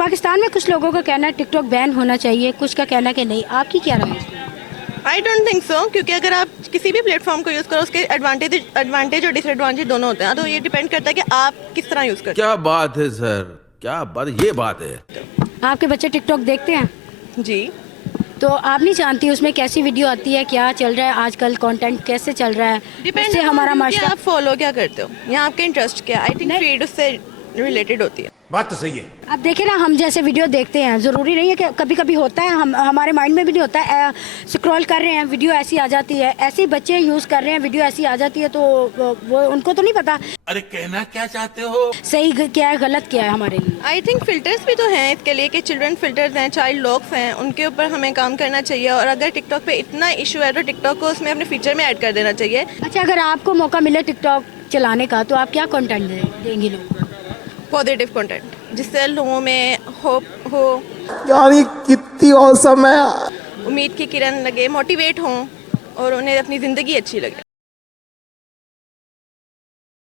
पाकिस्तान में कुछ लोगों का कहना है टिकटॉक बैन होना चाहिए, कुछ का कहना है कि नहीं, आपकी क्या राय है? आई डोंट थिंक सो, क्योंकि अगर आप किसी भी प्लेटफॉर्म को यूज़ करो उसके एडवांटेज और डिसएडवांटेज दोनों होते हैं, तो ये डिपेंड करता है कि आप किस तरह यूज़ करते क्या बात है सर, क्या बात, ये बात है। आपके बच्चे टिकटॉक देखते हैं? हैं। जी, तो आप नहीं जानती उसमें कैसी वीडियो आती है, क्या चल रहा है आजकल, कंटेंट कैसे चल रहा है, डिपेंड इससे हमारा माशरा। आप फॉलो क्या करते हो या आपके इंटरेस्ट क्या, आई थिंक फीड उससे रिलेटेड होती है। बात तो सही है। आप देखें ना, हम जैसे वीडियो देखते हैं, ज़रूरी नहीं है कि कभी कभी होता है, हमारे माइंड में भी नहीं होता है, स्क्रॉल कर रहे हैं वीडियो ऐसी आ जाती है, ऐसे ही बच्चे यूज़ कर रहे हैं वीडियो ऐसी आ जाती है, तो वो उनको तो नहीं पता अरे कहना क्या चाहते हो? सही क्या है गलत क्या है हमारे लिए। आई थिंक फिल्टर्स भी तो हैं इसके लिए कि चिल्ड्रन फिल्टर्स हैं, चाइल्ड लॉक्स हैं, उनके ऊपर हमें काम करना चाहिए। और अगर टिकटॉक पे इतना इशू है तो टिकटॉक को उसमें अपने फीचर में ऐड कर देना चाहिए। अच्छा, अगर आपको मौका मिले टिकटॉक चलाने का तो आप क्या कंटेंट देंगे लोगों को? पॉजिटिव कंटेंट जिससे लोगों में होप हो, यार ये कितनी औसम है। उम्मीद की किरण लगे, मोटिवेट हों और उन्हें अपनी ज़िंदगी अच्छी लगे।